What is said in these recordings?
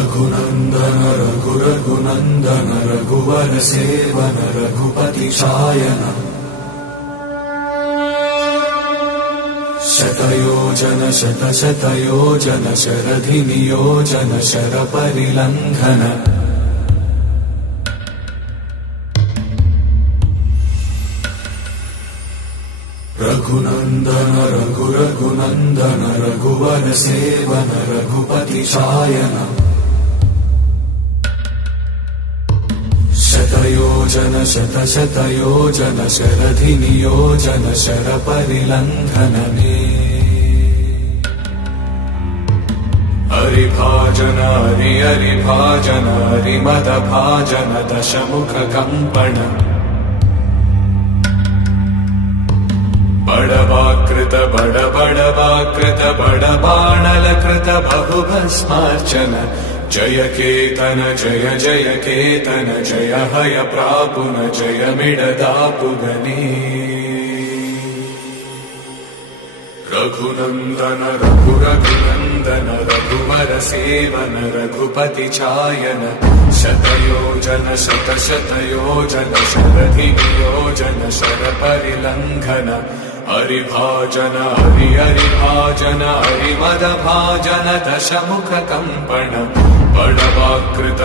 रघुनन्दन रघुरघुनन्दन रघुवर सेवन रघुपति शायन शतयोजन शतशतयोजन शरधि नियोजन शरपरिलङ्घन रघुनन्दन रघुरघुनन्दन रघुवर सेवन रघुपति शायन शतयोजन शतशतयोजन शरधि नियोजन शरपरिलङ्घनने हरिभाजन हरिभाजन हरिमदभाजन दशमुख कम्पण बड़वाकृत बड़वाकृत बड़बाणलकृत बहुभस्मार्चन जय केतन जय जय केतन जय हय प्रापुन जय मिडदापुगने रघुनन्दन रघुरघुनन्दन रघुवर सेवन रघुपति चायन शतयोजन शतशतयोजन शरधि नियोजन शरपरिलङ्घन हरिभाजन हरिभाजन हरिमदभाजन दशमुख कम्पण बड़वाकृत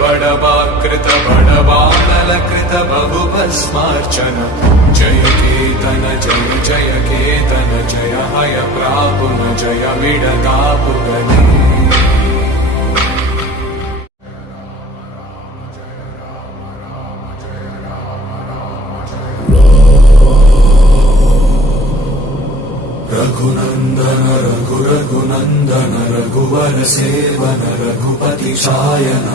बड़वाकृत बड़बाणलकृत बहुभस्मार्चन जय केतन जय जय केतन जय हय प्रापुन जय मिडदापुगने रघुनन्दन रघुरघुनन्दन रघुवर सेवन रघुपति शायन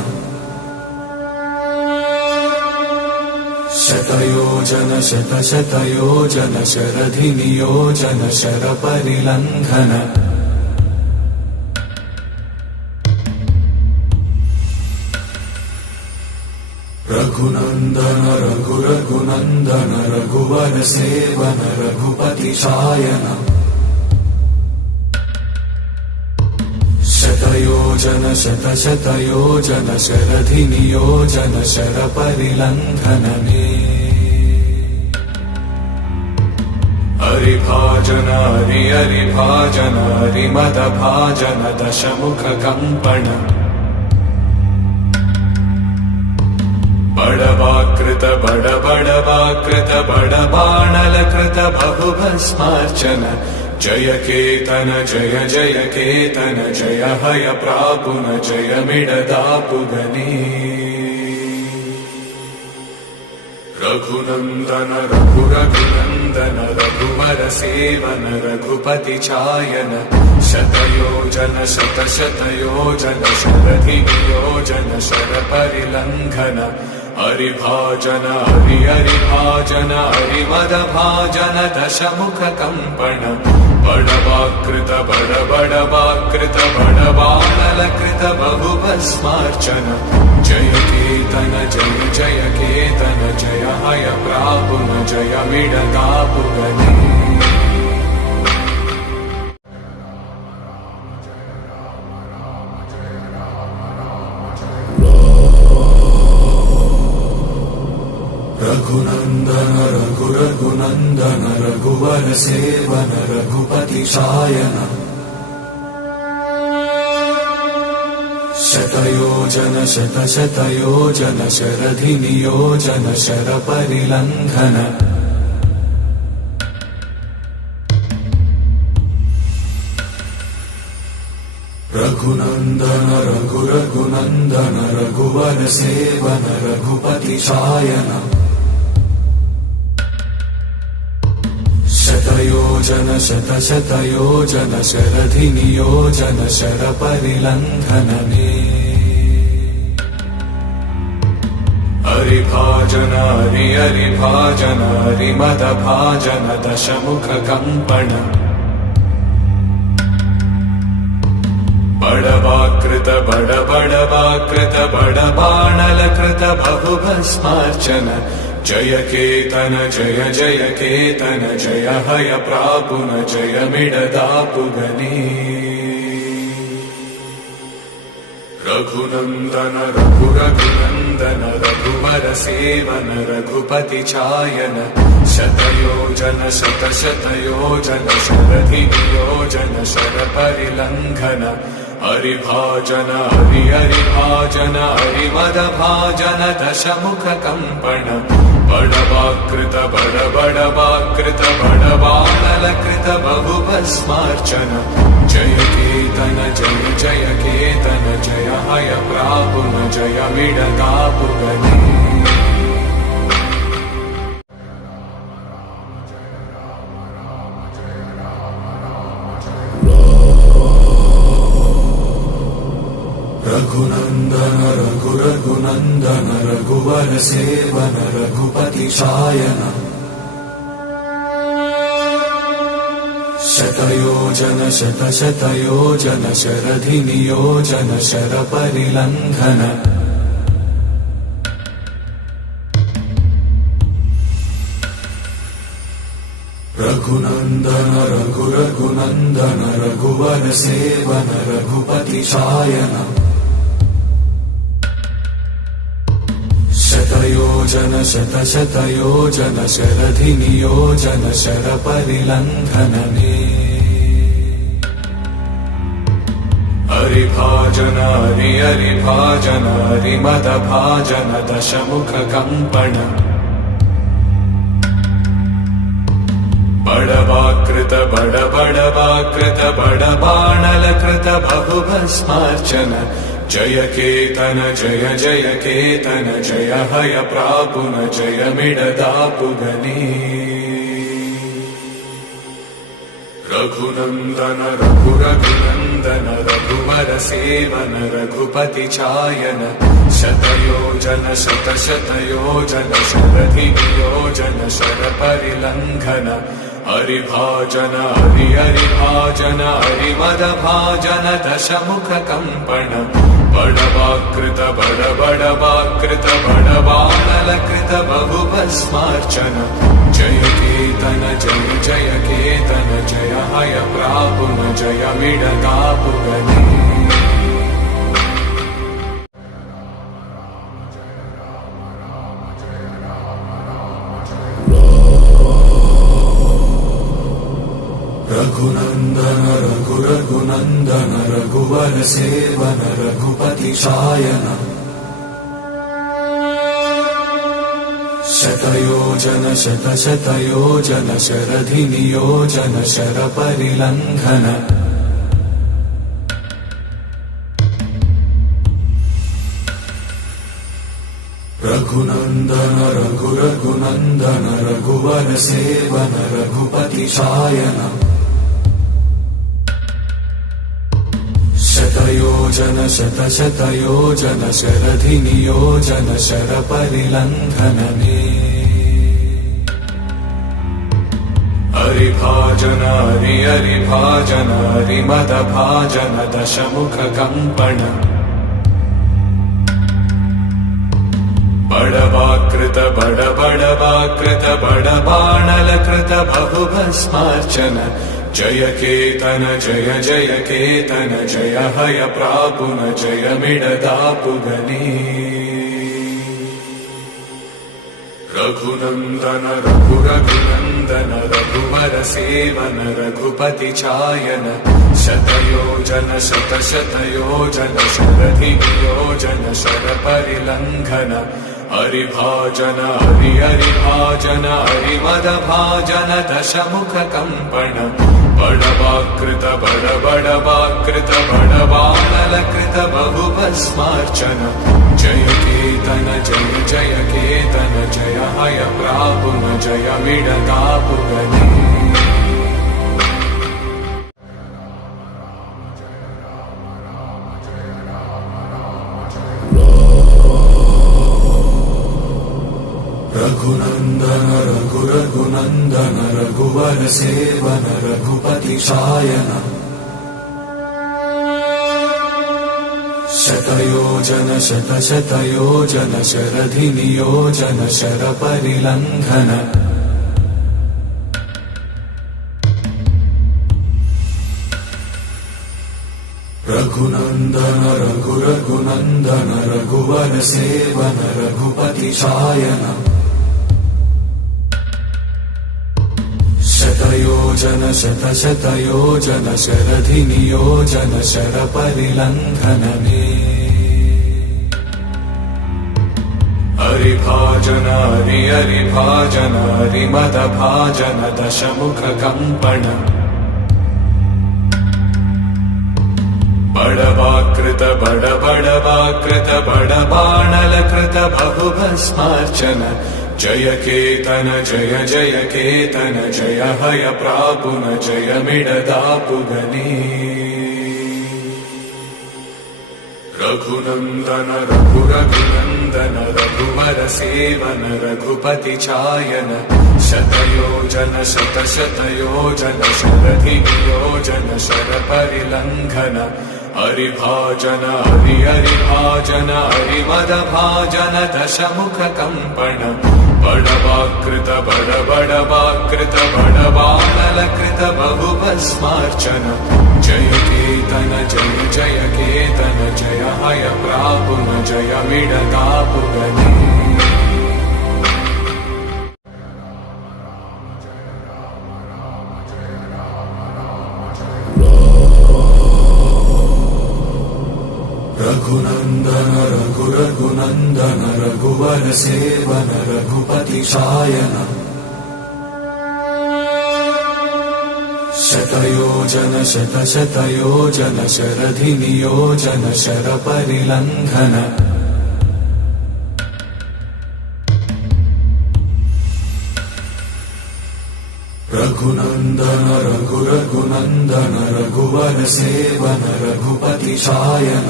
शतयोजन शतशतयोजन शरधि नियोजन शरपरिलङ्घन रघुनन्दन रघुरघुनन्दन रघुवर सेवन रघुपति शायन शतयोजन शतशतयोजन शरधि नियोजन शरपरिलङ्घनने हरिभाजन हरिभाजन हरिमदभाजन दशमुख कम्पण बड़वाकृत बड़वाकृत बड़बाणलकृत बहुभस्मार्चन जय केतन जय जय केतन जय हय प्रापुन जय मिडदापुगने रघुनन्दन रघुरघुनन्दन रघुवर सेवन रघुपति चायन शतयोजन शतशतयोजन शरधि नियोजन शरपरिलङ्घन हरिभाजन हरिभाजन हरिमदभाजन दशमुख कम्पण बड़वाकृत बड़वाकृत बड़बाणलकृत बहुभस्मार्चन जय केतन जय जय केतन जय हय प्रापुन जय मिडदापुगने रघुनन्दन रघुरघुनन्दन रघुवर सेवन रघुपति शायन शतयोजन शतशतयोजन शरधि नियोजन शरपरिलङ्घन रघुनन्दन रघुरघुनन्दन रघुवर सेवन रघुपति शायन शतयोजन शतशतयोजन शरधि नियोजन शरपरिलङ्घनने हरिभाजन हरिभाजन हरिमदभाजन दशमुख कम्पण बड़वाकृत बड़वाकृत बड़बाणलकृत बहुभस्मार्चन जय केतन जय जय केतन जय हय प्रापुन जय मिडदापुगने रघुनन्दन रघुरघुनन्दन रघुवर सेवन रघुपति चायन शतयोजन शतशतयोजन शरधियोजन शरपरिलङ्घन हरिभाजन हरिभाजन हरिमदभाजन दशमुखकम्पण बडवाकृत बडबडवाकृत बडबाणलकृत बहुभस्मार्चन जय केतन जय जय केतन जय हय प्रापुन जय मिडतापुगने रघुनन्दन रघुरघुनन्दन रघुवर सेवन रघुपति चायन शतयोजन शतशतयोजन शरधिनियोजन शरपरिलङ्घन रघुनन्दन रघुरघुनन्दन रघुवर सेवन रघुपति चायन शतयोजन शतशतयोजन शरधिनियोजन शरपरिलङ्घनने हरिभाजन हरिभाजन हरिमदभाजन दशमुखकम्पण बडवाकृत बडबडवाकृत बडबाणलकृत बहुभस्मार्चन जय केतन जय जय केतन जय हय प्रापुन जय मिडतापुगने रघुनन्दन रघुरघुनन्दन रघुवर सेवन रघुपति चायन शतयोजन शतशतयोजन शरधियोजन शरपरिलङ्घन हरिभाजन हरिभाजन हरिमदभाजन दशमुखकम्पण बडवाकृत बडबडवाकृत बडबाणलकृत बहुभस्मार्चन जय केतन जय जय केतन जय हय प्रापुन जय मिडतापुगने रघुनन्दन रघुरघुनन्दन रघुवर सेवन रघुपति चायन शतयोजन शतशतयोजन शरधिनियोजन शरपरिलङ्घन रघुनन्दन रघुरघुनन्दन रघुवर सेवन रघुपति चायन शतयोजन शतशतयोजन शरधिनियोजन शरपरिलङ्घनने हरिभाजन हरिभाजन हरिमदभाजन दशमुखकम्पण बडवाकृत बडबडवाकृत बडबाणलकृत बहुभस्मार्चन जय केतन जय जय केतन जय हय प्रापुन जय मिडतापुगने रघुनन्दन रघुरघुनन्दन रघुवर सेवन रघुपति चायन शतयोजन शतशतयोजन शरधियोजन शरपरिलङ्घन हरिभाजन हरिभाजन हरिमदभाजन दशमुखकम्पण बडवाकृत बडबडवाकृत बडबाणलकृत बहुभस्मार्चन जय केतन जय जय केतन जय हय प्रापुन जय मिडतापुगने रघुनन्दन रघुरघुनन्दन रघुवर सेवन रघुपति चायन शतयोजन शतशतयोजन शरधिनियोजन शरपरिलङ्घन रघुनन्दन रघुरघुनन्दन रघुवर सेवन रघुपति चायन शतयोजन शतशतयोजन शरधि नियोजन शरपरिलङ्घनने हरिभाजन हरिभाजन हरिमदभाजन दशमुखकम्पण बडवाकृत बडवाकृत बडबाणलकृत बहुभस्मार्चन जय केतन जय जय केतन जय हय प्रापुन जय मिडदापुगने रघुनन्दन रघुरघुनन्दन रघुवर सेवन रघुपति चायन शतयोजन शतशतयोजन शरधि नियोजन शरपरिलङ्घन हरिभाजन हरिभाजन हरिमदभाजन दशमुखकम्पण बडवाकृत बडवाकृत बडबाणलकृत बहुभस्मार्चन जय केतन जय जय केतन जय हय प्रापुन जय मिडदापुगने रघुनन्दन रघुरघुनन्दन रघुवर सेवन रघुपति चायन शतयोजन शतशतयोजन शरधि नियोजन शरपरिलङ्घन रघुनन्दन रघुरघुनन्दन रघुवर सेवन रघुपति चायन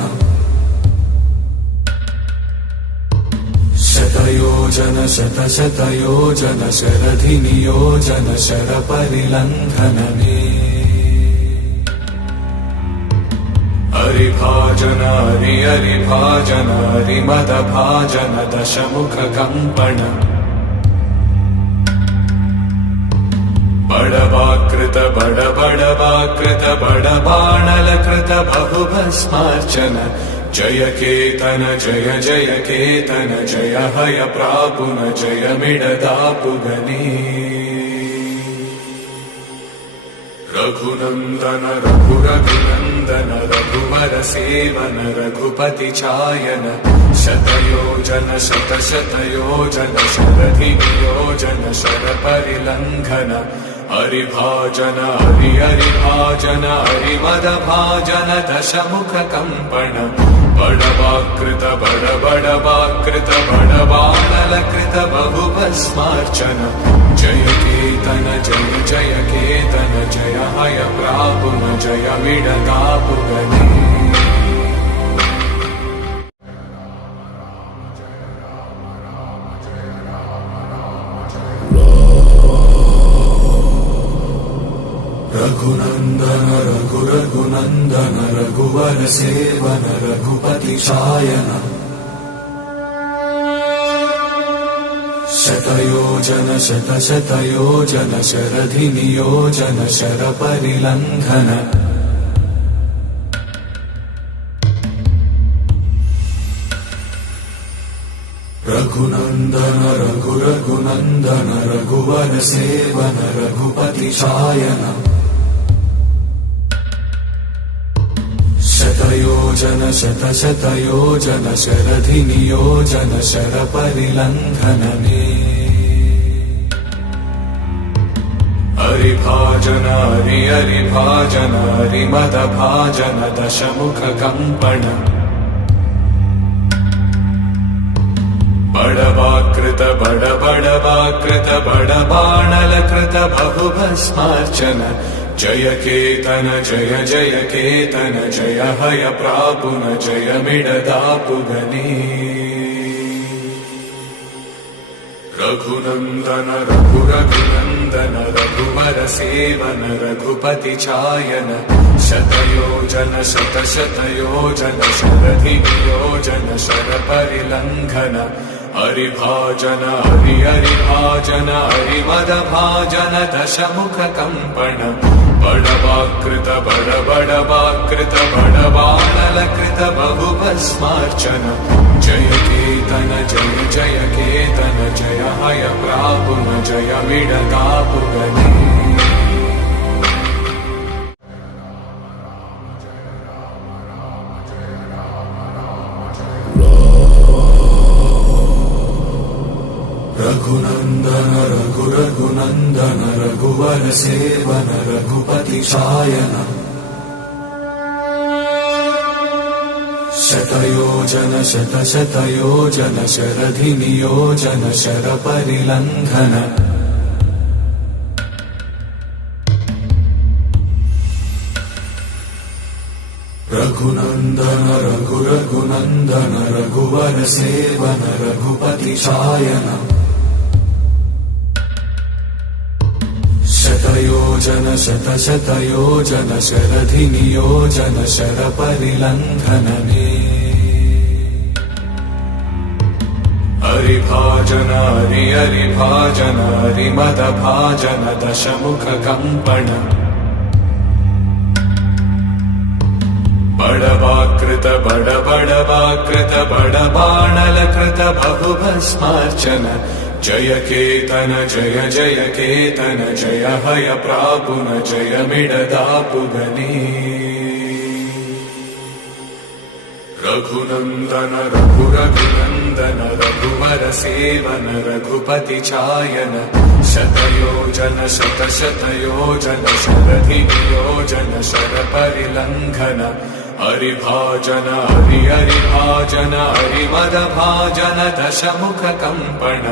शतयोजन शतशतयोजन शरधि नियोजन शरपरिलङ्घनने हरिभाजन हरिभाजन हरिमदभाजन दशमुखकम्पण बडवाकृत बडवाकृत बडबाणलकृत बहुभस्मार्चन जय केतन जय जय केतन जय हय प्रापुन जय मिडदापुगने रघुनन्दन रघुरघुनन्दन रघुवर सेवन रघुपति चायन शतयोजन शतशतयोजन शरधि नियोजन शरपरिलङ्घन हरिभाजन हरिभाजन हरिमदभाजन दशमुखकम्पण बडवाकृत बडवाकृत बडबाणलकृत बहुभस्मार्चन जय केतन जय जय केतन जय हय प्रापुन जय मिडदापुगने रघुनन्दन रघुरघुनन्दन रघुवर सेवन रघुपति चायन शतयोजन शतशतयोजन शरधि नियोजन शरपरिलङ्घन रघुनन्दन रघुरघुनन्दन रघुवर सेवन रघुपति चायन शतयोजन शतशतयोजन शरधि नियोजन शरपरिलङ्घनने हरिभाजन हरिभाजन हरिमदभाजन दशमुखकम्पण बडवाकृत बडवाकृत बडबाणलकृत बहुभस्मार्चन जय केतन जय जय केतन जय हय प्रापुन जय मिडदापुगने रघुनन्दन रघुरघुनन्दन रघुवर सेवन रघुपति चायन शतयोजन शतशतयोजन शरधि नियोजन शरपरिलङ्घन हरिभाजन हरिभाजन हरिमदभाजन दशमुख कम्पण बडवाकृत बडवाकृत बडवानलकृत बहुभस्मार्चन जय केतन जय केतन जय हय प्रापुन जय मिडतापुगने रघुनंदन रघुनंदन रघुवर सेवन रघुपति शायन शतयोजन शतयोजन शरधि नियोजन शर परिलंघन रघुनंदन रघुनंदन रघुवर सेवन रघुपति शायन शतयोजन शतयोजन शरधि नियोजन शर परिलंघनने हरिभाजन हरिभाजन हरिमदभाजन दशमुख कम्पण बडवाकृत बडवाकृत बडबाणलकृत बहुभस्मार्चन जय केतन जय केतन जय हय प्रापुन जय मिडतापुगने रघुनंदन रघुनंदन रघुवर सेवन रघुपति चायन शतयोजन शतयोजन शरधि नियोजन शर परिलंघन हरिभाजन हरिभाजन हरिमदभाजन दशमुख कम्पण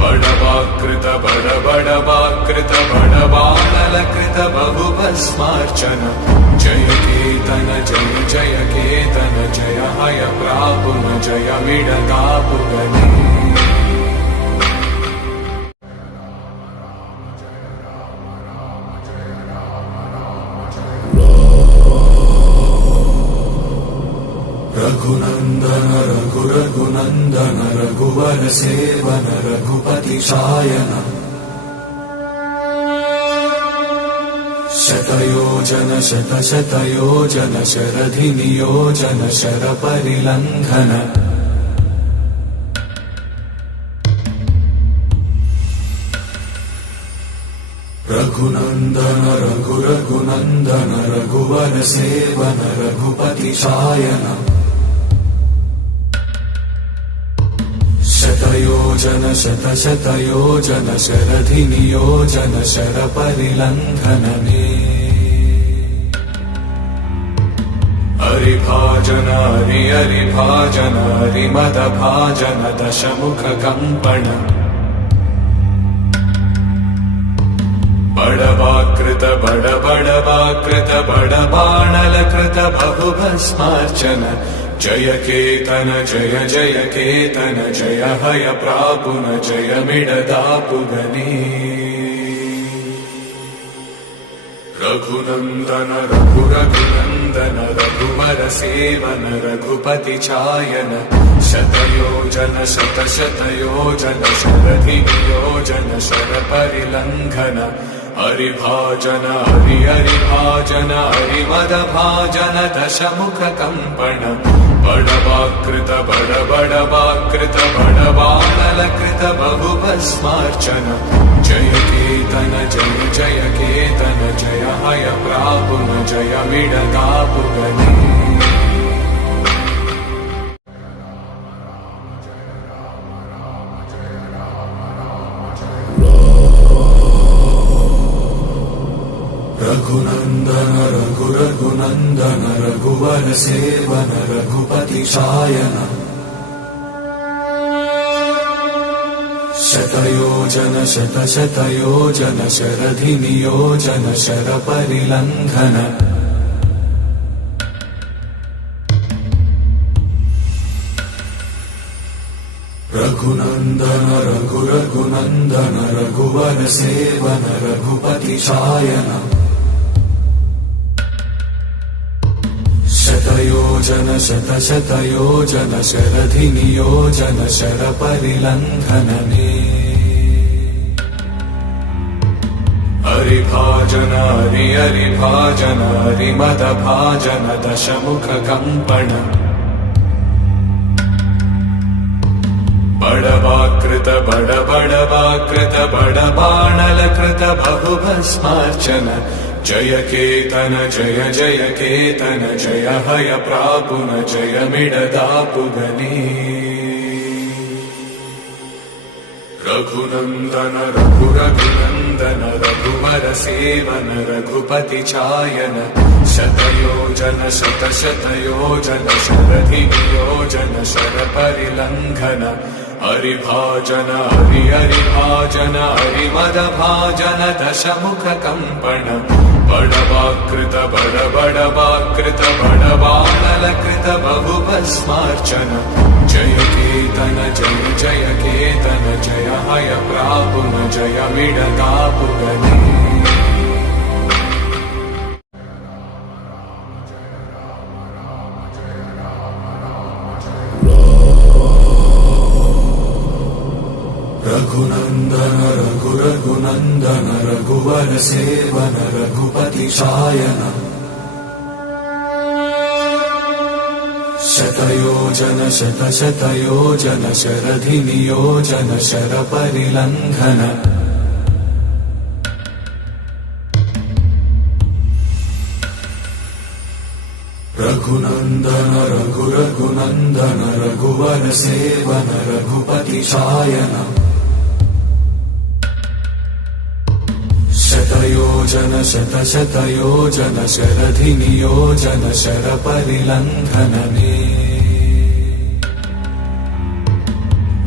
बडवाकृत बडवाकृत बडबाणलकृत बहुभस्मार्चन जय केतन जय केतन जय हय प्रापुन जय मिडतापुगने रघुनंदन रघुनंदन रघुवर सेवन रघुपति शायन शतयोजन शतयोजन शरधि नियोजन शर परिलंघन रघुनंदन रघुनंदन रघुवर सेवन रघुपति शायन शतयोजन शतयोजन शरधि नियोजन शर परिलंघनने हरिभाजन हरिभाजन हरिमदभाजन दशमुख कम्पण बडवाकृत बडवाकृत बडबाणलकृत बहुभस्मार्चन जय केतन जय केतन जय हय प्रापुन जय मिडतापुगने रघुनंदन रघुनंदन रघुवर सेवन रघुपति चायन शतयोजन शतयोजन शरधि नियोजन शर परिलंघन हरिभाजन हरिभाजन हरिमदभाजन दशमुख कम्पण बडवाकृत बडवाकृत बडबाणलकृत बहुभस्मार्चन जय केतन जय केतन जय हय प्रापुन जय मिडतापुगने रघुनंदन रघुनंदन रघुवर सेवन रघुपति शायन शतयोजन शतयोजन शरधि नियोजन शर परिलंघन रघुनंदन रघुनंदन रघुवर सेवन रघुपति शायन शतयोजन शतशतयोजन शरधिनियोजन शरपरिलङ्घनने हरिभाजन हरिभाजन हरिमदभाजन दशमुखकम्पण बडवाकृत बडबडवाकृत बडबाणलकृत बहुभस्मार्चन जय केतन जय जय केतन जय हय प्रापुन जय मिडदापुगने रघुनन्दन रघुरघुनन्दन रघुवर सेवन रघुपति चायन शतयोजन शतशतयोजन शरधिनियोजन शरपरिलङ्घन हरिभाजन हरिभाजन हरिमदभाजन दशमुखकम्पण बडवाकृत बडबडवाकृत बडबाणलकृत बहुभस्मार्चन जय केतन जय जय केतन जय हय प्रापुन जय मिडदापुगने रघुनन्दन रघुरघुनन्दन रघुवर सेवन रघुपति चायन शतयोजन शतशतयोजन शरधिनियोजन शरपरिलङ्घन रघुनन्दन रघुरघुनन्दन रघुवर सेवन रघुपति चायन शतयोजन शतशतयोजन शरधिनियोजन शरपरिलङ्घनने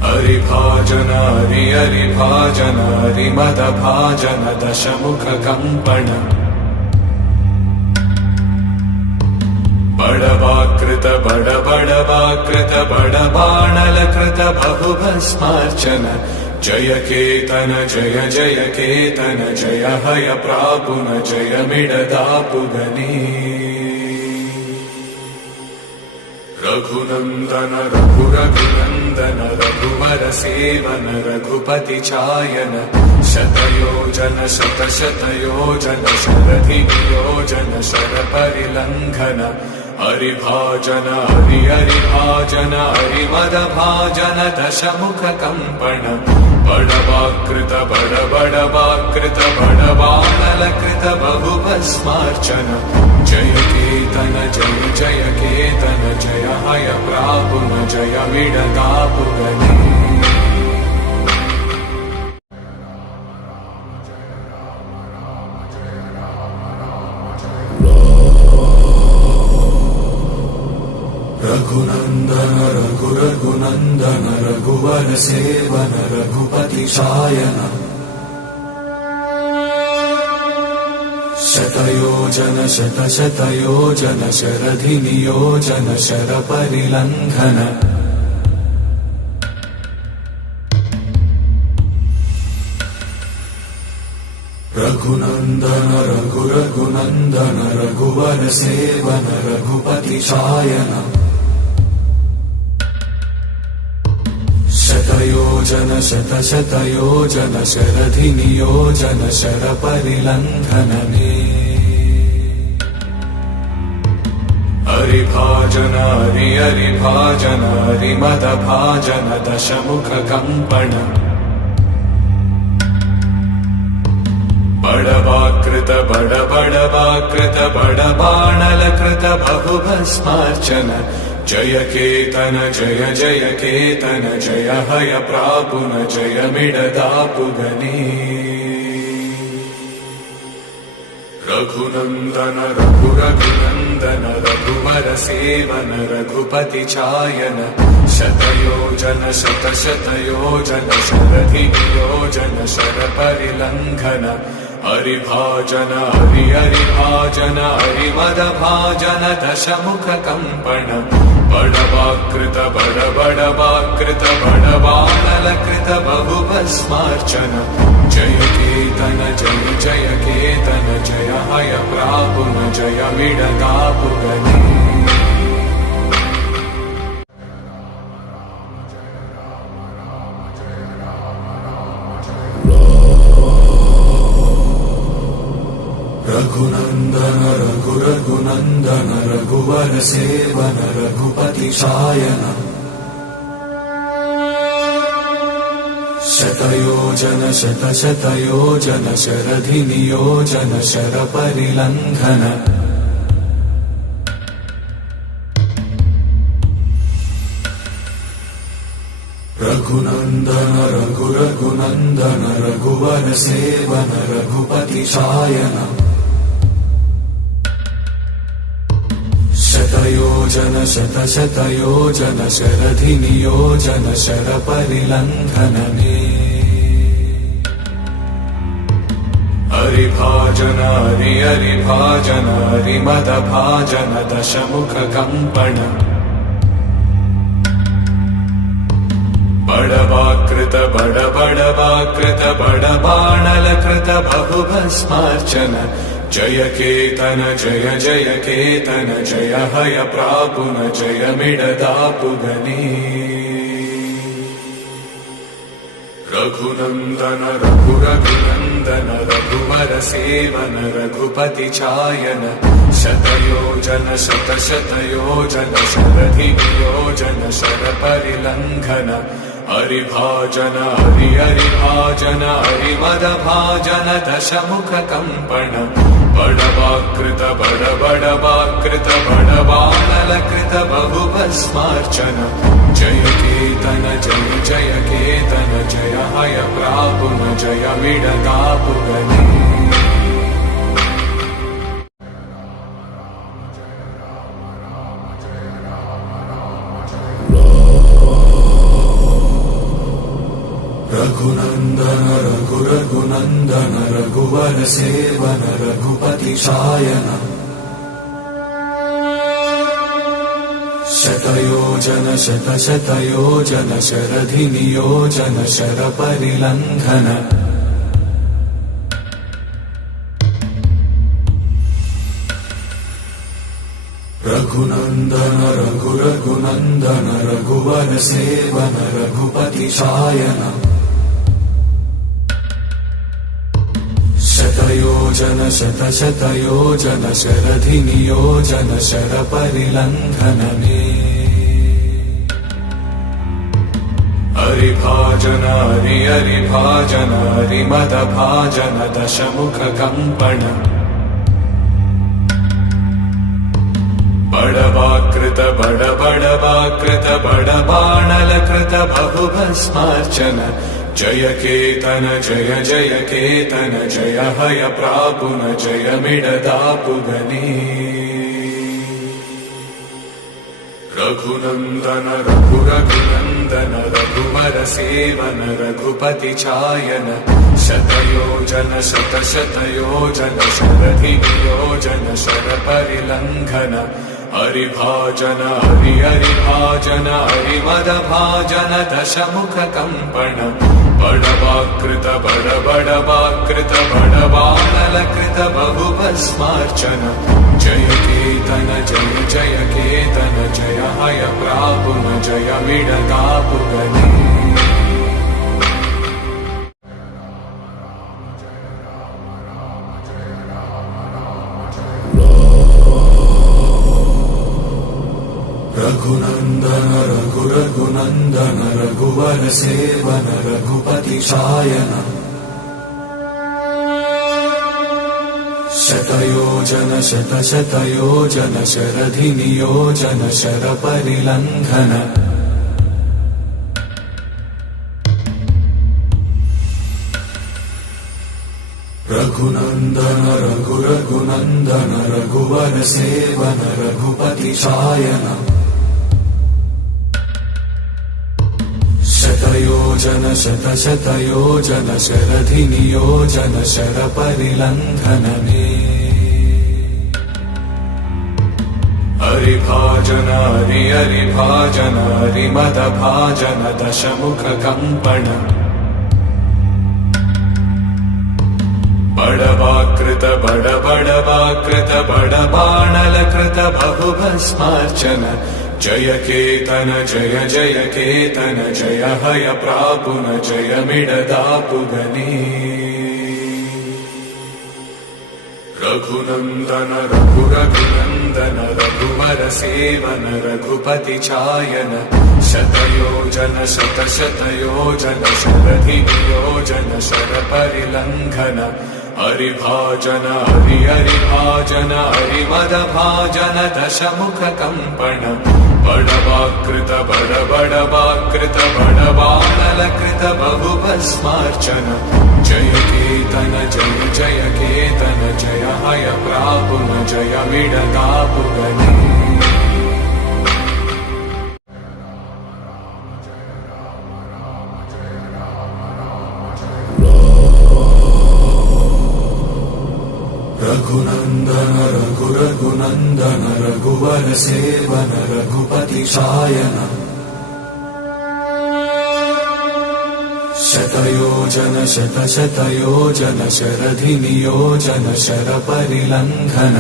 हरिभाजन हरिभाजन हरिमदभाजन दशमुखकम्पण बडवाकृत बडबडवाकृत बडबाणलकृत बहुभस्मार्चन जय केतन जय जय केतन जय हय प्रापुन जय मिडदापुगने रघुनन्दन रघुरघुनन्दन रघुवर सेवन रघुपति चायन शतयोजन शतशतयोजन शरधिनियोजन शरपरिलङ्घन हरिभाजन हरिभाजन हरिमदभाजन दशमुखकम्पण बडवाकृत बडबडवाकृत बडबाणलकृत बहुभस्मार्चन जय केतन जय जय केतन जय हय प्रापुन जय मिडदापुगने रघुनन्दन रघुरघुनन्दन रघुवर सेवन रघुपति चायन शतयोजन शतशतयोजन शरधिनियोजन शरपरिलङ्घन रघुनन्दन रघुरघुनन्दन रघुवर सेवन रघुपति चायन शतयोजन शतशतयोजन शरधिनियोजन शरपरिलङ्घनने हरिभाजन हरिभाजन हरिमदभाजन दशमुखकम्पण बडवाकृत बडबडवाकृत बडबाणलकृत बहुभस्मार्चन जय केतन जय जय केतन जय हय प्रापुन जय मिडदापुगने रघुनन्दन रघुरघुनन्दन रघुवर सेवन रघुपति चायन शतयोजन शतशतयोजन शरधिनियोजन शरपरिलङ्घन हरिभाजन हरिभाजन हरिमदभाजन दशमुखकम्पण बडवाकृत बडबडवाकृत बडबाणलकृत बहुभस्मार्चन जय केतन जय जय केतन जय हय प्रापुन जय मिडदापुगने रघुनन्दन रघुरघुनन्दन रघुवर सेवन रघुपति शायन शतयोजन शतशतयोजन शरधि नियोजन शरपरिलङ्घन रघुनन्दन रघुरघुनन्दन रघुवर सेवन रघुपति शायन शतयोजन शतशतयोजन शरधि नियोजन शरपरिलङ्घनने हरिभाजन हरिभाजन हरिमदभाजन दशमुख कम्पण बडवाकृत बडवाकृत बडबाणलकृत बहुभस्मार्चन जय केतन जय जय केतन जय हय प्रापुन जय मिडदापुगनी रघुनन्दन रघुरघुनन्दन रघुवर सेवन रघुपति चायन शतयोजन शतशतयोजन शरधि नियोजन शरपरिलङ्घन हरिभाजन हरिभाजन हरिमदभाजन दशमुख कम्पण बडवाकृत बडवाकृत बडबाणलकृत बहुभस्मार्चन जय केतन जय जय केतन जय हय प्रापुन जय मिडदापुगनी रघुनन्दन रघुरघुनन्दन रघुवर सेवन रघुपति शायन शतयोजन शतशतयोजन शरधि नियोजन शरपरिलङ्घन रघुनन्दन रघुरघुनन्दन रघुवर सेवन रघुपति शायन शतयोजन शतशतयोजन शरधि नियोजन शरपरिलङ्घनने हरिभाजन हरिभाजन हरिमदभाजन दशमुख कम्पण बडवाकृत बडवाकृत बडबाणलकृत बहुभस्मार्चन जय केतन जय जय केतन जय हय प्रापुन जय मिडदापुगनी रघुनन्दन रघुरघुनन्दन रघुवर सेवन रघुपति चायन शतयोजन शतशतयोजन शरधि नियोजन शरपरिलङ्घन हरिभाजन हरिभाजन हरिमदभाजन दशमुख कम्पण बडवाकृत बडवाकृत बडबाणलकृत बहुभस्मार्चन जय केतन जय जय केतन जय हय प्रापुन जय मिडदापुगनी रघुनन्दन रघुरघुनन्दन रघुवर सेवन रघुपति शायन शतयोजन शतशतयोजन शरधि नियोजन शरपरिलङ्घन रघुनन्दन रघुरघुनन्दन रघुवर सेवन रघुपति शायन शतयोजन शतशतयोजन शरधि नियोजन शरपरिलङ्घनने हरिभाजन हरिभाजन हरिमदभाजन दशमुख कम्पण बडवाकृत बडवाकृत बडबाणलकृत बहुभस्मार्चन जय केतन जय जय केतन जय हय प्रापुन जय मिडदापुगनी रघुनन्दन रघुरघुनन्दन रघुवर सेवन रघुपति चायन शतयोजन शतशतयोजन शरधियोजन शरपरिलङ्घन हरिभाजन हरिभाजन हरिमदभाजन दशमुखकम्पण बडवाकृत बडबडवाकृत बडबाणलकृत बहुभस्मार्चन जय केतन जय जय केतन जय हय प्रापुन जय मिडतापुगने रघुनन्दन रघुरघुनन्दन रघुवर सेवन रघुपति चायन शतयोजन शतशतयोजन शरधिनियोजन शरपरिलङ्घन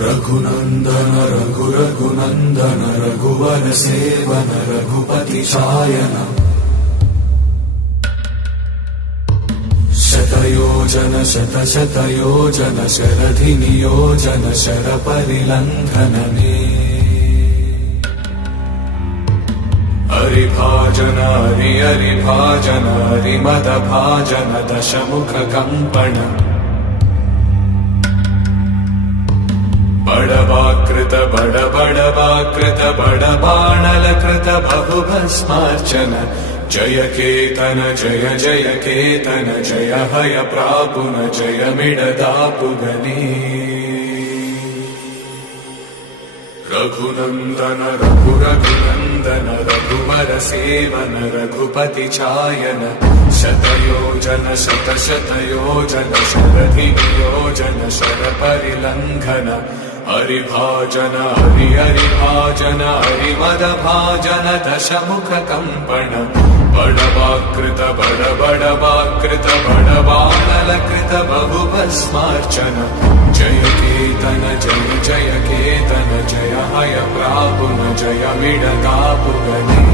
रघुनन्दन रघुरघुनन्दन रघुवर सेवन रघुपति चायन शतयोजन शतशतयोजन शरधिनियोजन शरपरिलङ्घनने हरिभाजन हरिभाजन हरिमदभाजन दशमुखकम्पण बडवाकृत बडबडवाकृत बडबाणलकृत बहुभस्मार्चन जय केतन जय जय केतन जय हय प्रापुन जय मिडतापुगने रघुनन्दन रघुरघुनन्दन रघुवर सेवन रघुपति चायन शतयोजन शतशतयोजन शरधियोजन शरपरिलङ्घन हरिभाजन हरिभाजन हरिमदभाजन दशमुखकम्पण बडवाकृत बडबडवाकृत बडबाणलकृत बहुभस्मार्चन जय केतन जय जय केतन जय हय प्रापुन जय मिडतापुगने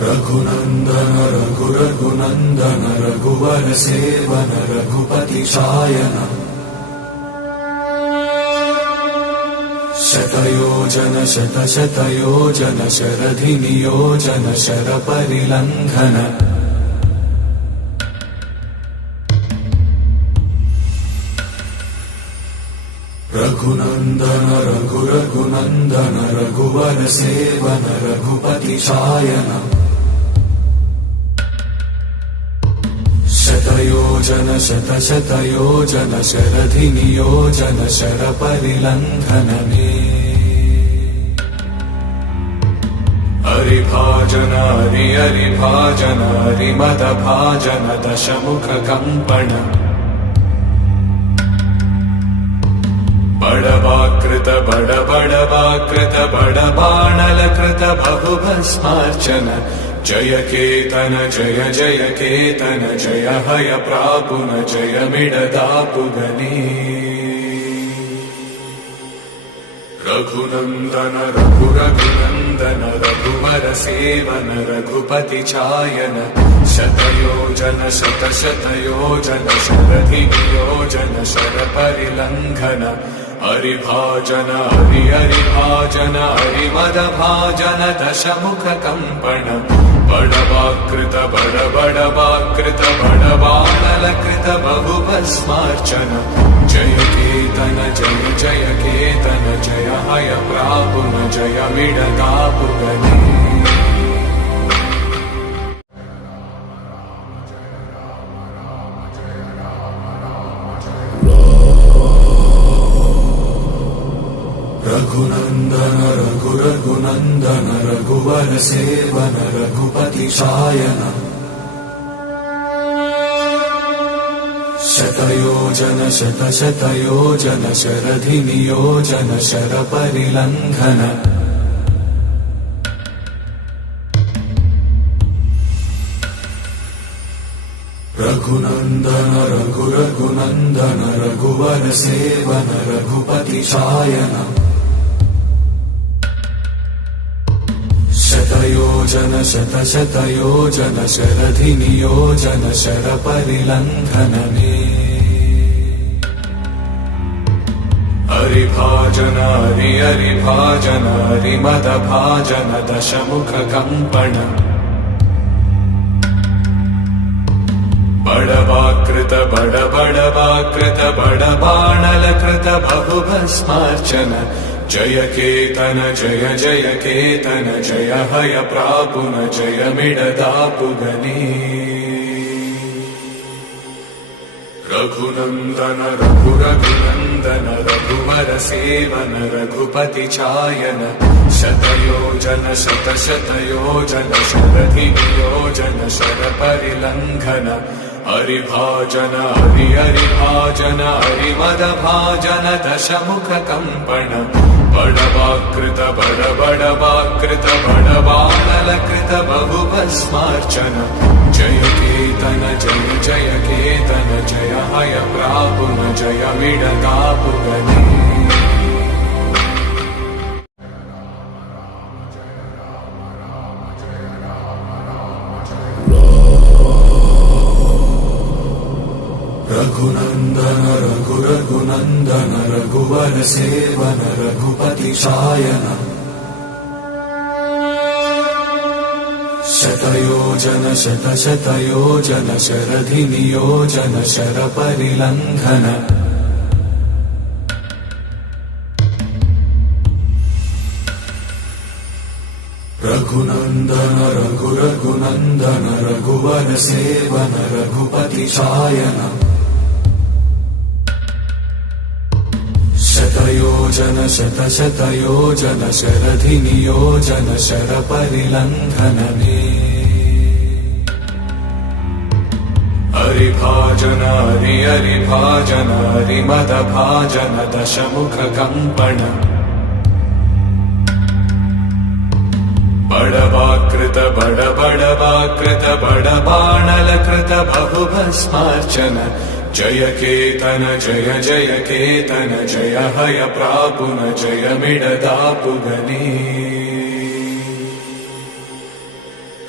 रघुनन्दन रघुरघुनन्दन रघुवर सेवन रघुपति चायन शतयोजन शतशतयोजन शरधिनियोजन शरपरिलङ्घन रघुनन्दन रघुरघुनन्दन रघुवर सेवन रघुपति चायन शतयोजन शतशतयोजन शरधिनियोजन शरपरिलङ्घनने हरिभाजन हरिभाजन हरिमदभाजन दशमुखकम्पण बडवाकृत बडबडवाकृत बडबाणलकृत बहुभस्मार्चन जय केतन जय जय केतन जय हय प्रापुन जय मिडतापुगने रघुनन्दन रघुरघुनन्दन रघुवर सेवन रघुपति चायन शतयोजन शतशतयोजन शरधियोजन शरपरिलङ्घन हरिभाजन हरिभाजन हरिमदभाजन दशमुखकम्पण बडवाकृत बडबडवाकृत बडबाणलकृत बहुभस्मार्चन जय केतन जय जय केतन जय हय प्रापुन जय मिडतापुगने रघुनन्दन रघुरघुनन्दन रघुवर सेवन रघुपति चायन शतयोजन शतशतयोजन शरधिनियोजन शरपरिलङ्घन रघुनन्दन रघुरघुनन्दन रघुवर सेवन रघुपति शायन शतयोजन शतशतयोजन शरधि नियोजन शरपरिलङ्घनने हरिभाजन हरिभाजन हरिमदभाजन दशमुख कम्पण बड़वाकृत बड़वाकृत बड़बाणलकृत बहुभस्मार्चन जय केतन जय जय केतन जय हय प्रापुन जय मिडदापुगनी रघुनन्दन रघुरघुनन्दन रघुवर सेवन रघुपति चायन शतयोजन शतशतयोजन शरधि नियोजन शरपरिलङ्घन हरिभाजन हरिभाजन हरिमदभाजन दशमुख कम्पण बड़वाकृत बड़वाकृत बड़बाणलकृत बहुभस्मार्चन जय केतन जय जय केतन जय हय प्रापुन जय मिडदापुगनी रघुनन्दन रघुरघुनन्दन रघुवर सेवन रघुपति शायन शतयोजन शतशतयोजन शरधि नियोजन शरपरिलङ्घन रघुनन्दन रघुरघुनन्दन रघुवर सेवन रघुपति शायन शतयोजन शतशतयोजन शरधि नियोजन शरपरिलङ्घनने हरिभाजन हरिभाजन हरिमदभाजन दशमुख कम्पण बड़वाकृत बड़वाकृत बड़बाणलकृत बहुभस्मार्चन जय केतन जय जय केतन जय हय प्रापुन जय मिडदापुगनी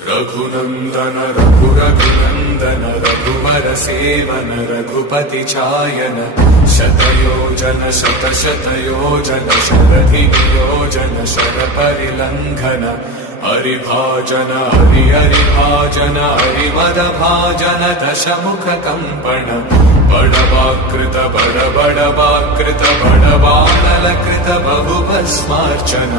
रघुनन्दन रघुरघुनन्दन रघुवर सेवन रघुपति चायन शतयोजन शतशतयोजन शरधि नियोजन शरपरिलङ्घन हरिभाजन हरिभाजन हरिमदभाजन दशमुख कम्पण बड़वाकृत बड़वाकृत बड़बाणलकृत बहुभस्मार्चन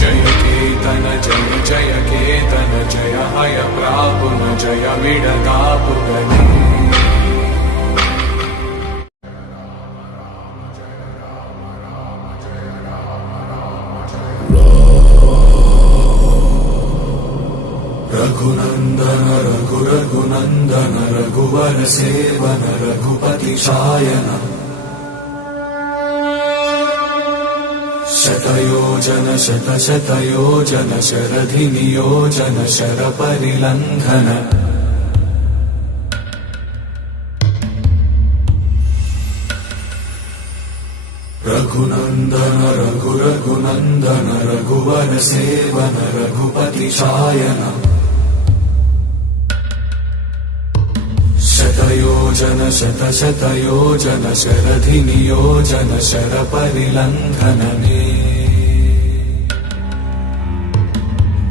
जय केतन जय जय केतन जय हय प्रापुन जय मिडदापुगनी रघुनन्दन रघुरघुनन्दन रघुवर सेवन रघुपति शायन शतयोजन शतशतयोजन शरधि नियोजन शरपरिलङ्घन रघुनन्दन रघुरघुनन्दन रघुवर सेवन रघुपति शायन शतयोजन शतशतयोजन शरधि नियोजन शरपरिलङ्घनने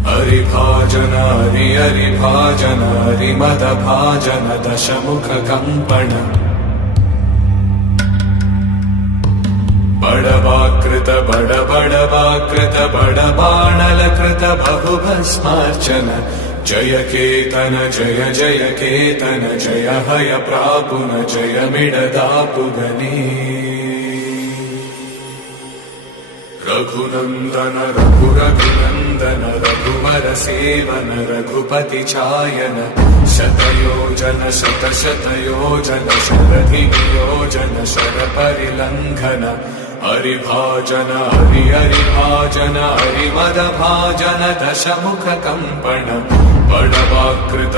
हरिभाजन हरिभाजन हरिमदभाजन दशमुख कम्पण बड़वाकृत बड़वाकृत बड़बाणलकृत बहुभस्मार्चन जय केतन जय जय केतन जय हय प्रापुन जय मिडदापुगनी रघुनन्दन रघुरघुनन्दन रघुवर सेवन रघुपति चायन शतयोजन शतशतयोजन शरधि नियोजन शरपरिलङ्घन हरिभाजन हरिभाजन हरिमदभाजन दशमुख कम्पण बडवाकृत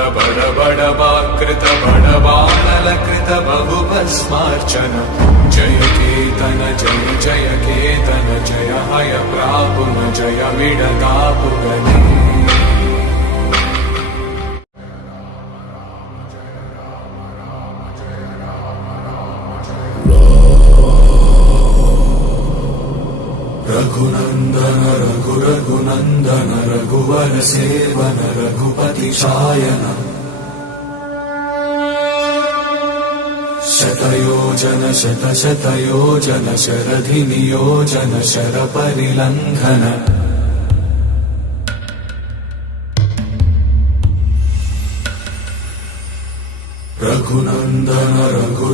बडवाकृत बडवानलकृत बहुभस्मार्चन जय केतन जय केतन जय हय प्रापुन जय मिडतापुगने रघुनंदन रघुनंदन रघुवर सेवन रघुपति शायन शतयोजन शतयोजन शरधि नियोजन शर परिलंघन रघुनंदन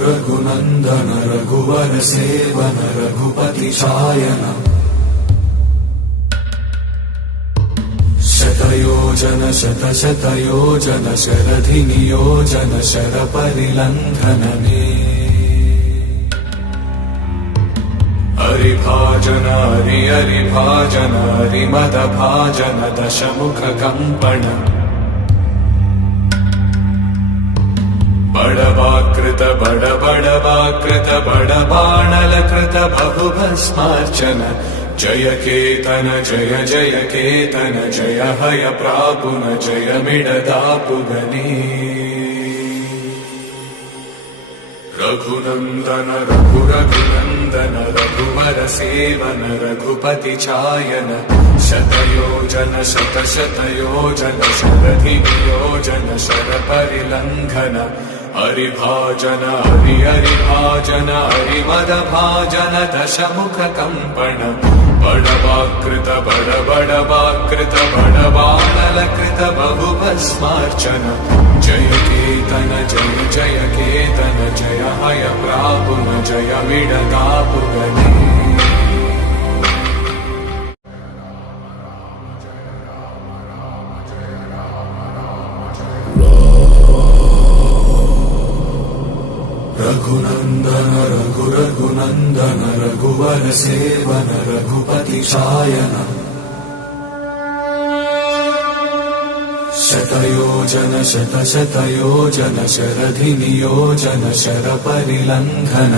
रघुनंदन रघुवर सेवन रघुपति शायन शतयोजन शतयोजन शरधि नियोजन शर परिलंघनने हरिभाजन हरिभाजन हरिमदभाजन दशमुख कंपन बडवाकृत बडवाकृत बडबाणलकृत बहुभस्मार्चन जय केतन जय केतन जय हय प्रापुन जय मिडतापुगने रघुनंदन रघुनंदन रघुवर सेवन रघुपति चायन शतयोजन शतयोजन शरधि नियोजन शर परिलंघन हरिभाजन हरिभाजन हरिमदभाजन दशमुख कंपन बडवाकृत बडवाकृत बडबाणलकृत बहुभस्मार्चन जय केतन जय केतन जय हय प्रापुन जय मिडतापुगने रघुनंदन रघुनंदन रघुवर सेवन रघुपति शायन शतयोजन शतयोजन शरधि नियोजन शर परिलंघन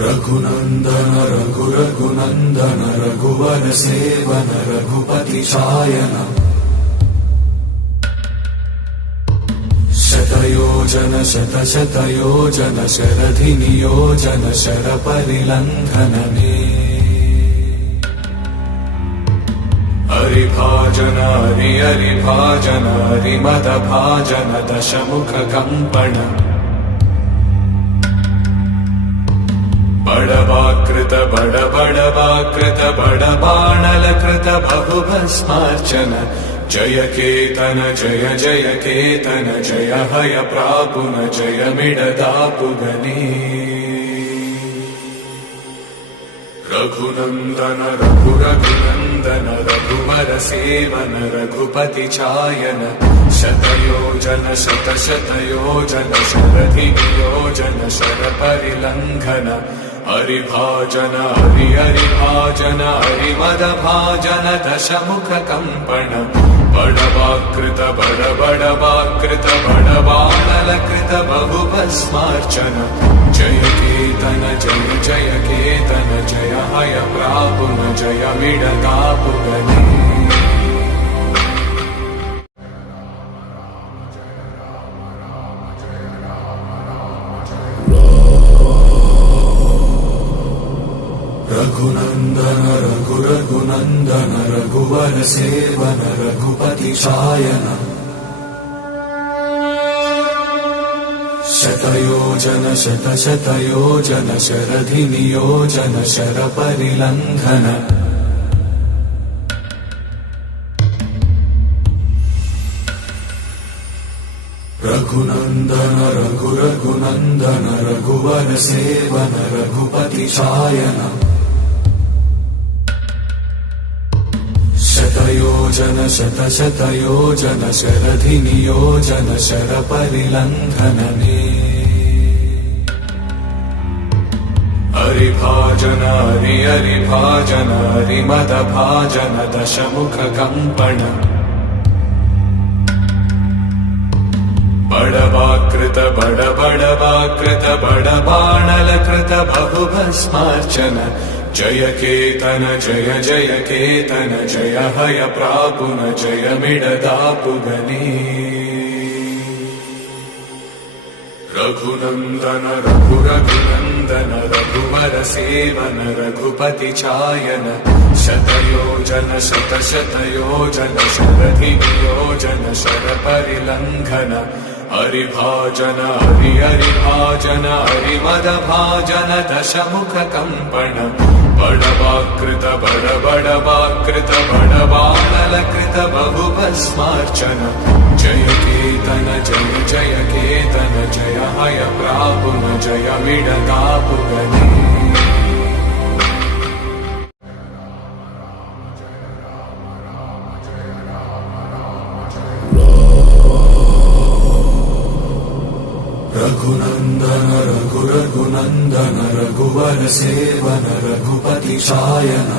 रघुनंदन रघुनंदन रघुवर सेवन रघुपति शायन शतयोजन शतयोजन शरधि नियोजन शर परिलंघनने हरिभाजन हरिभाजन हरिमदभाजन दशमुख कंपन बडवाकृत बडवाकृत बडबाणलकृत बहुभस्मार्चन जय केतन जय केतन जय हय प्रापुन जय मिडतापुगने रघुनंदन रघुनंदन रघुवर सेवन रघुपति चायन शतयोजन शतयोजन शरधि नियोजन शर परिलंघन हरिभाजन हरिभाजन हरिमदभाजन दशमुख कंपन बडवाकृत बडवाकृत बडबाणलकृत बहुभस्मार्चन जय केतन जय केतन जय हय प्रापुन जय मिडतापुगने रघुनंदन रघुनंदन रघुवर सेवन रघुपति शायन शतयोजन शतयोजन शरधि नियोजन शर परिलंघन रघुनंदन रघुनंदन रघुवर सेवन रघुपति शायन शतयोजन शतयोजन शरधि नियोजन शर परिलंघनने हरिभाजन हरि हरिभाजन हरिमदभाजन दशमुखकम्पण बडवाकृत बडबडवाकृत बडबाणलकृत बहुभस्मार्चन जय केतन जय जय केतन जय हय प्रापुन जय मिडदापुगनी रघुनंदन रघुरघुनंदन रघुवर सेवन रघुपति चायन शतयोजन शतशतयोजन शरधियोजन शरपरिलंघन हरिभाजन हरि हरिभाजन हरिमदभाजन दशमुखकम्पण बडवाकृत बडबडवाकृत बडबाणलकृत बहुभस्मार्चन जय केतन जय जय केतन जय हय प्रापुन जय मिडदापुगनी रघुनंदन रघुरघुनंदन रघुवर सेवन रघुपति चायन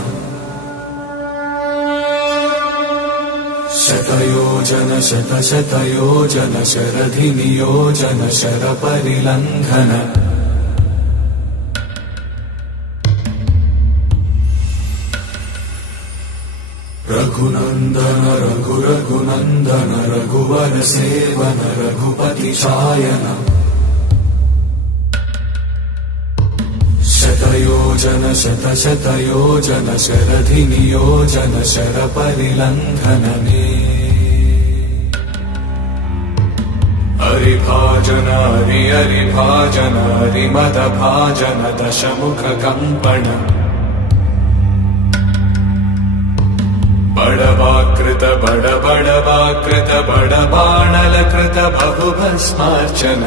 शतयोजन शतशतयोजन शरधिनियोजन शरपरिलंघन रघुनंदन रघुरघुनंदन रघुवर सेवन रघुपति चायन शतयोजन शतशतयोजन शरधिनियोजन शरपरिलंघनने हरिभाजन हरि हरिभाजन हरिमदभाजन दशमुखकम्पण बडवाकृत बडबडवाकृत बडबाणलकृत बहुभस्मार्चन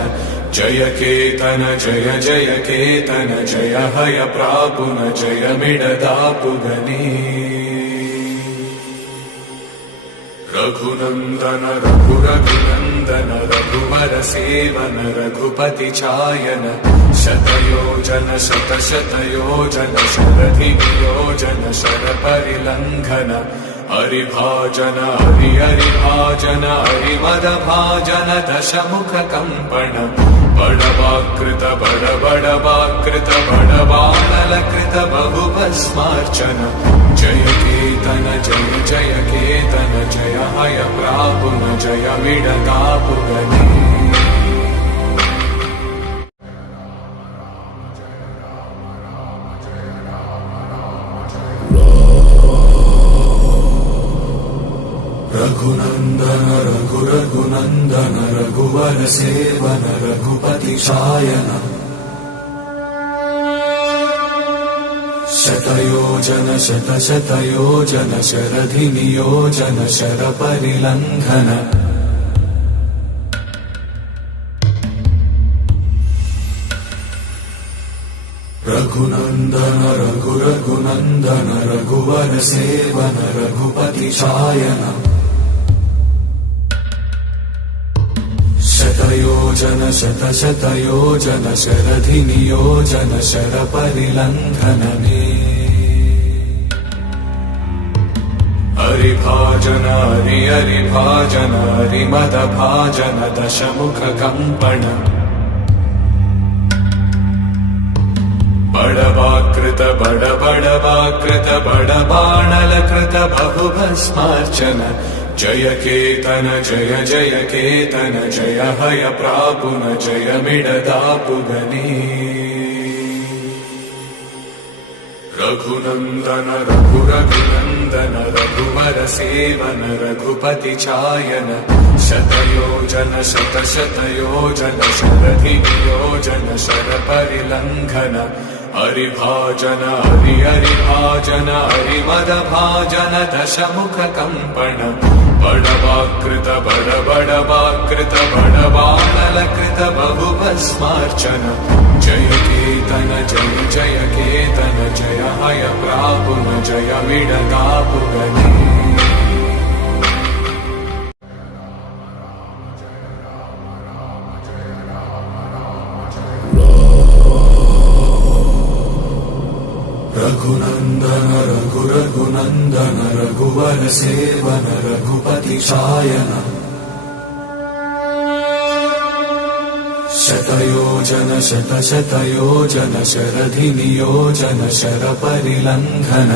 जय केतन जय जय केतन जय हय प्रापुन जय मिडदापुगनी रघुनंदन रघुरघुनंदन रघुवर सेवन रघुपति चायन शतयोजन शतशतयोजन शरधियोजन शरपरिलंघन हरिभाजन हरि हरिभाजन हरिमदभाजन दशमुखकम्पण बडवाकृत बडबडवाकृत बडबाणलकृत बहुभस्मार्चन जय केतन जय जय केतन जय हय प्रापुन जय मिडदापुगनी रघुनंदन रघुरघुनंदन रघुवर सेवन रघुपति चायन शतयोजन शतशतयोजन शरधिनियोजन शरपरिलंघन रघुनंदन रघुरघुनंदन रघुवर सेवन रघुपति चायन शतयोजन शतशतयोजन शरधिनियोजन शरपरिलंघनने हरिभाजन हरि हरिभाजन हरिमदभाजन दशमुखकम्पण बडवाकृत बडबडवाकृत बडबाणलकृत बहुभस्मार्चन जय केतन जय जय केतन जय हय प्रापुन जय मिडदापुगनी रघुनंदन रघुरघुनंदन रघुवर सेवन रघुपति चायन शतयोजन शतशतयोजन शरधियोजन शरपरिलंघन हरिभाजन हरि हरिभाजन हरिमदभाजन दशमुखकम्पण बडवाकृत बडबडवाकृत बडबाणलकृत बहुभस्मार्चन जय केतन जय जय केतन जय हय प्रापुन जय मिडदापुगनी रघुनन्दन रघुवर सेवन रघुपति शायन शतयोजन शतशतयोजन शरधि नियोजन शरपरिलङ्घन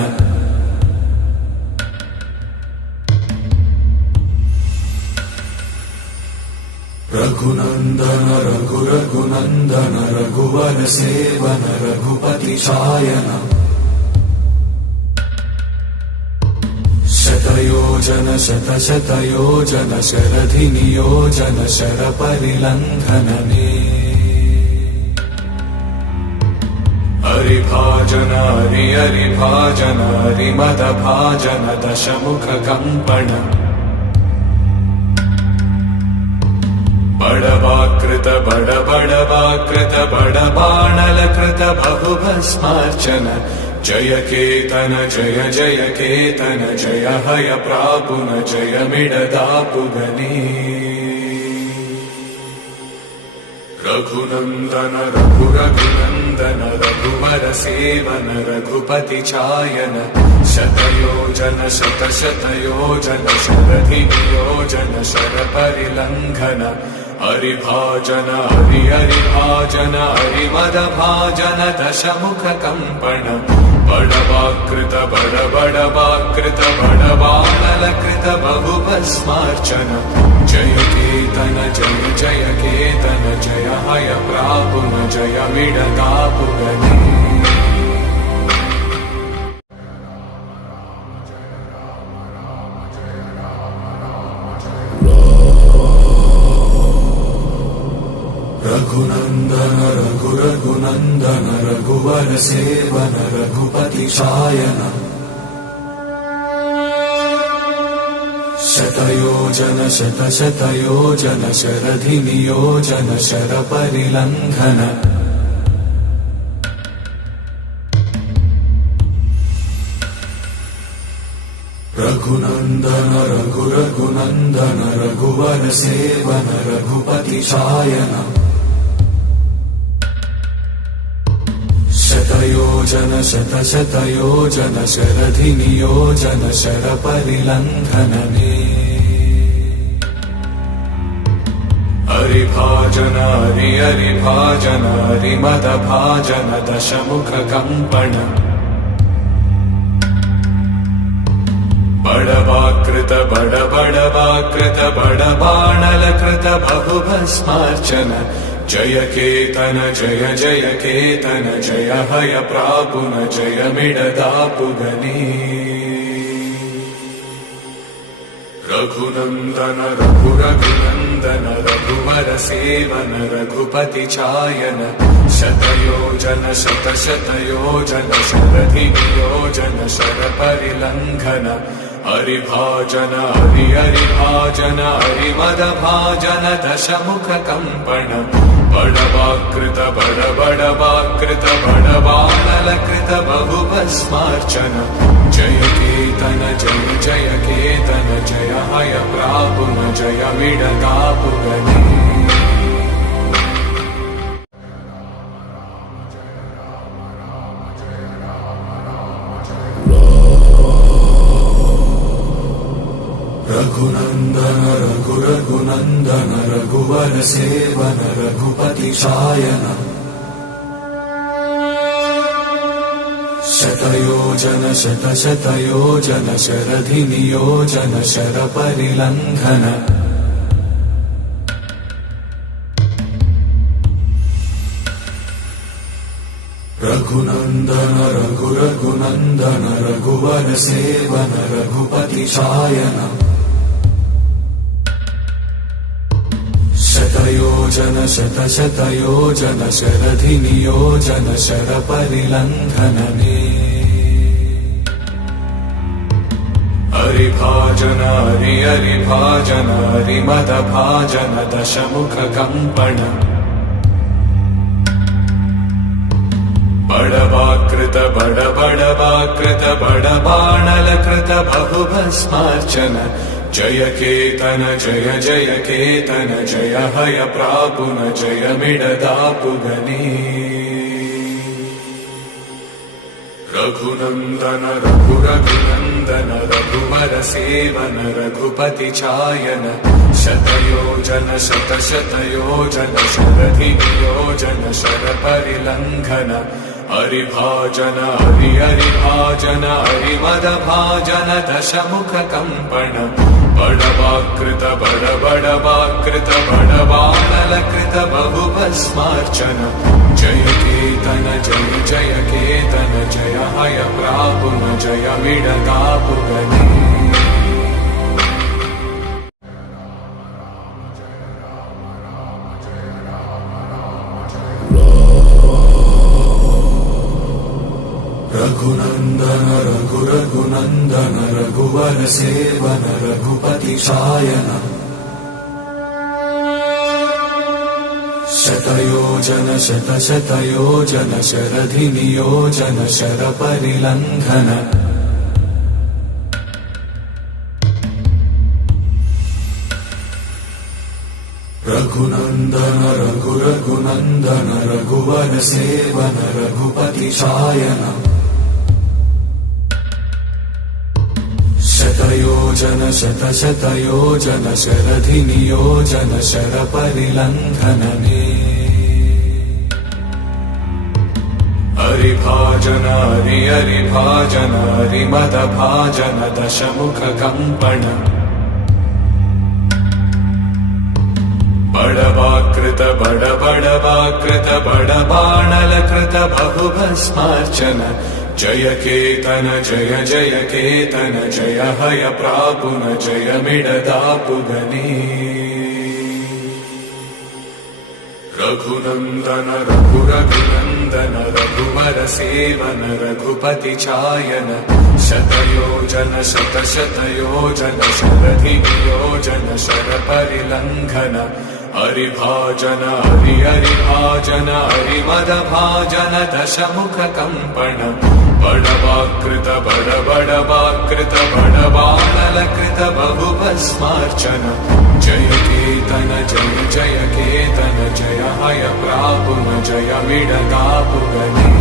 रघुनन्दन रघुनन्दन रघुवर सेवन रघुपति शायन शतयोजन शतशतयोजन शरधि नियोजन शरपरिलङ्घनने हरिभाजन हरिभाजन हरिमदभाजन दशमुख कम्पण बड़वाकृत बड़वाकृत बड़बाणलकृत बहुभस्मार्चन जय केतन जय जय केतन जय हय प्रापुन जय मिडदापुगनी रघुनन्दन रघुनन्दन रघुवर सेवन रघुपति चायन शतयोजन शतशतयोजन शरधि नियोजन शरपरिलङ्घन हरिभाजन हरिभाजन हरिमदभाजन दशमुख कम्पण बड़वाकृत बड़वाकृत बड़बाणलकृत बहुभस्मार्चन जय केतन जय जय केतन जय हय प्रापुन जय मिडदापुगनी रघुनन्दन रघुनन्दन रघुवर सेवन रघुपति शायन शतयोजन शतशतयोजन शरधि नियोजन शरपरिलङ्घन रघुनन्दन रघुनन्दन रघुवर सेवन रघुपति शायन शतयोजन शतशतयोजन शरधि नियोजन शरपरिलङ्घनने हरिभाजन हरिभाजन हरिमदभाजन दशमुख कम्पण बड़वाकृत बड़वाकृत बड़बाणलकृत बहुभस्मार्चन जय केतन जय जय केतन जय हय प्रापुन जय मिडदापुगनी रघुनन्दन रघुनन्दन रघुवर सेवन रघुपति चायन शतयोजन शतशतयोजन शरधि नियोजन शरपरिलङ्घन हरिभाजन हरिभाजन हरिमदभाजन दशमुख कम्पण बड़वाकृत बड़वाकृत बड़बाणलकृत बहुभस्मार्चन जय केतन जय जय केतन जय हय प्रापुन जय मिडदापुगनी रघुनन्दन रघुनन्दन रघुवर सेवन रघुपति शायन शतयोजन शतशतयोजन शरधि नियोजन शरपरिलङ्घन रघुनन्दन रघुनन्दन रघुवर सेवन रघुपति शायन शतयोजन शतशतयोजन शरधि नियोजन शरपरिलङ्घनने हरिभाजन हरिभाजन हरिमदभाजन दशमुख कम्पण बड़वाकृत बड़वाकृत बड़बाणलकृत बहुभस्मार्चन जय केतन जय जय केतन जय हय प्रापुन जय मिडदापुगनी रघुनन्दन रघुनन्दन रघुनन्दन रघुवर सेवन रघुपति चायन शतयोजन शतशतयोजन शरधियोजन शरपरिलङ्घन हरिभाजन हरिभाजन हरिमदभाजन दशमुख कम्पण बडवाकृत बडबडवाकृत बडबाणलकृत बहुभस्मार्चन जय केतन जय जय केतन जय हय प्रापुन जय मिडदापुगने रघुनन्दन रघुनन्दन रघुवर सेवन रघुपति चायन शतयोजन शतशतयोजन शरधिनियोजन शरपरिलङ्घन रघुनन्दन रघुनन्दन रघुवर सेवन रघुपति चायन शतयोजन शतशतयोजन शरधिनियोजन शरपरिलङ्घनने हरिभाजन हरिभाजन हरिमदभाजन दशमुख कम्पण बडवाकृत बडबडवाकृत बडबाणलकृत बहुभस्मार्चन जय केतन जय जय केतन जय हय प्रापुन जय मिडदापुगने रघुनन्दन रघुनन्दन रघुवर सेवन रघुपति चायन शतयोजन शतशतयोजन शरधियोजन शरपरिलङ्घन हरिभाजन हरिभाजन हरिमदभाजन दशमुख कम्पण बडवाकृत बडबडवाकृत बडबाणलकृत बहुभस्मार्चन जय केतन जय जय केतन जय हय प्रापुन जय मिडदापुगने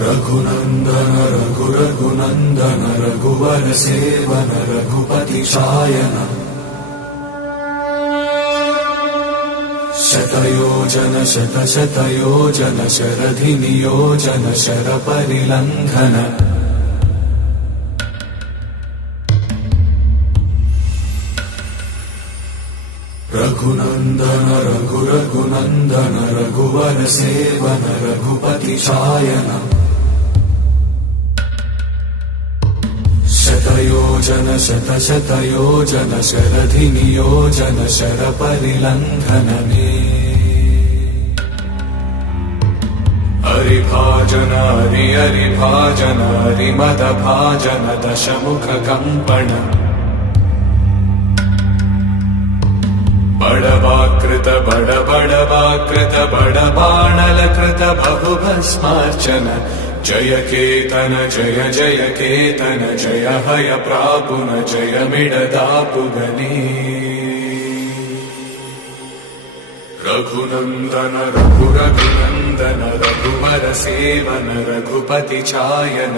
रघुनन्दन रघुनन्दन रघुवर सेवन रघुपति चायन शतयोजन शतशतयोजन शरधिनियोजन शरपरिलङ्घन रघुनन्दन रघुनन्दन रघुवर सेवन रघुपति चायन शतयोजन शतशतयोजन शरधिनियोजन शरपरिलङ्घनने हरिभाजन हरिभाजन हरिमदभाजन दशमुख कम्पण बडवाकृत बडबडवाकृत बडबाणलकृत बहुभस्मार्चन जय केतन जय जय केतन जय हय प्रापुन जय मिडदापुगने रघुनन्दन रघुनन्दन रघुवर सेवन रघुपति चायन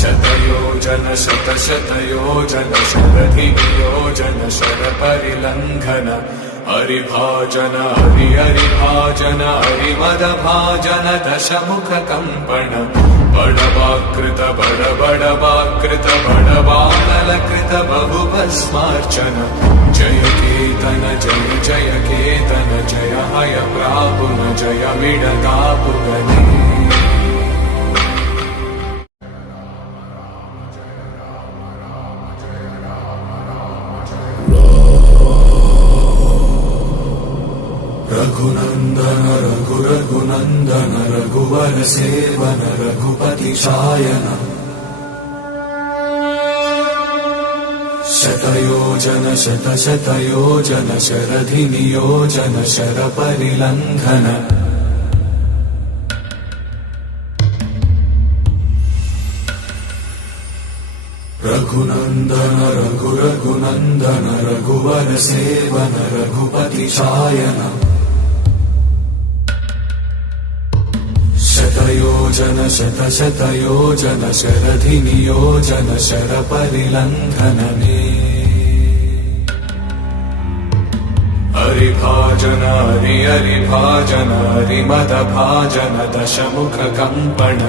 शतयोजन शतशतयोजन शरधियोजन शरपरिलङ्घन हरिभाजन हरिभाजन हरिमदभाजन दशमुख कम्पण बडवाकृत बडबडवाकृत बडबाणलकृत बहुभस्मार्चन जय केतन जय जय केतन जय हय प्रापुन जय मिडदापुगने रघुनन्दन रघुनन्दन रघुवर सेवन रघुपति चायन शतयोजन शतशतयोजन शरधिनियोजन शरपरिलङ्घन रघुनन्दन रघुरघुनन्दन रघुवर सेवन रघुपति चायन शतयोजन शतशतयोजन शरधिनियोजन शरपरिलङ्घनने हरिभाजन हरिभाजन हरिमदभाजन दशमुखकम्पण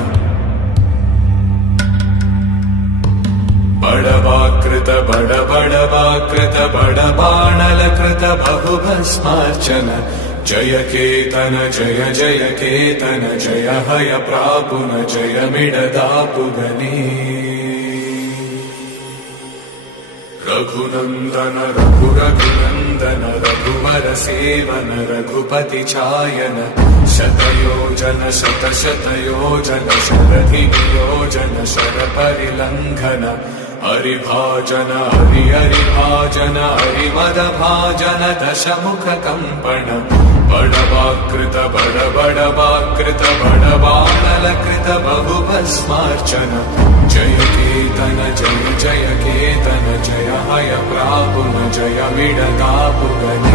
बडवाकृत बडबडवाकृत बडबाणलकृत बहुभस्मार्चन जय केतन जय जय केतन जय हय प्रापुन जय मिडदापुगने रघुनन्दन रघुरघुनन्दन रघुवर सेवन रघुपति चायन शतयोजन शतशतयोजन शरधिनियोजन शरपरिलङ्घन हरिभाजन हरिभाजन हरिमदभाजन दशमुखकम्पण बडवाकृत बडबडवाकृत बडबाणलकृत बहुभस्मार्चन जय केतन जय जय केतन जय हय प्रापुन जय मिडदापुगने